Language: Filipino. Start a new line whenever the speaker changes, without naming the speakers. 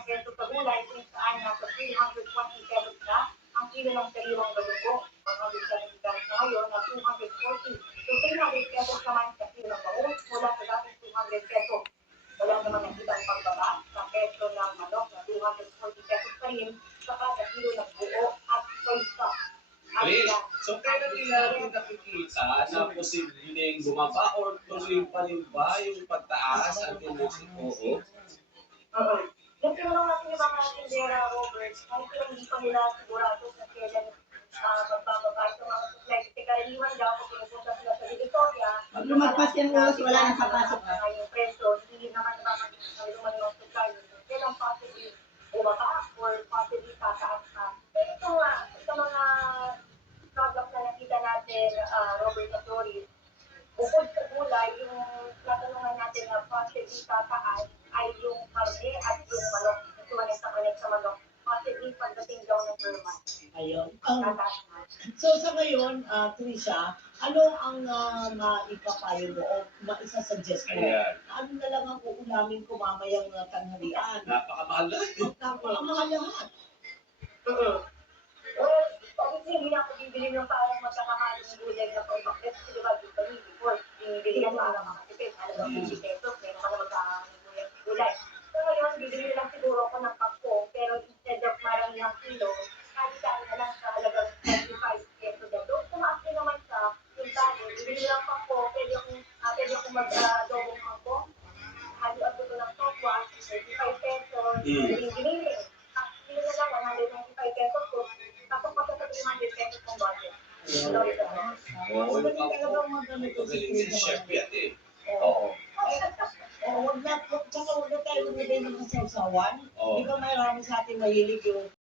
peso sa gulay kung saan nasa 327 na ang kilo ng sariwang galunggong. 170 pesos na ngayon na 240. So 300 pesos naman sa kilo ng bangus mula sa dating 200 pesos. Wala naman nakitang pagbaba sa peso ng manok na 240 pesos pa rin sa kada kilo ng buo at soy sauce.
Chris, so kailan nila nakikita na posibleng bumaba or tuloy pa rin ba yung pagtaas ang tinusin? Oo.
Oo. Yung tinanong natin yung mga tindera, Robert, kahit sila hindi pa nila sigurado na kailan magbababa ito mga supply. Kasi karaniwan daw kung pinupunta sila sa Victoria,
Pag lumagpas yung oras, wala nang papasok
na yung preso, hindi naman naman yung supply. Kailan possibly bumaba or possibly tataas na. Pero ito mga product na nakita natin, Robert at Doris, bukod sa gulay, yung natanungan natin na possibly tataas ay yung karne at yung manok. Ito connect sa manok. Possibly pagdating daw ng per month.
Ayun.
Tataas na.
So sa ngayon, Trisha, ano ang maipapayo mo o maisasuggest mo?
Ayan.
Ano na lang ang uulamin ko mamayang tanghalian?
Napakamahal na yun.
Napakamahal lahat.
Well, obviously, hindi na ako bibili ng parang magkakamali ng gulay na pag-bakit. Kasi diba, usually, before, bibili ka para makatipid. Halagang 50 pesos, meron ka na magkakamali ng gulay. So ngayon, bibili lang siguro ako ng pakko, pero instead of marami ng kilo, kahit na lang sa halagang 25 pesos. So, tumaas din naman siya, yung talo, bibili lang pakko, pwede akong mag-dobong pakko. Halian ko ito ng tokwa, 35 pesos, giling-giling. Kilo na lang, 195 pesos ko. Tapos pa sa 300 pesos kong budget.
Oo, magaling si chef yan eh. Oo.
Huwag na tayo lumibay ng kasawsawan.
Oo.
Di ba marami sa ating mahilig yung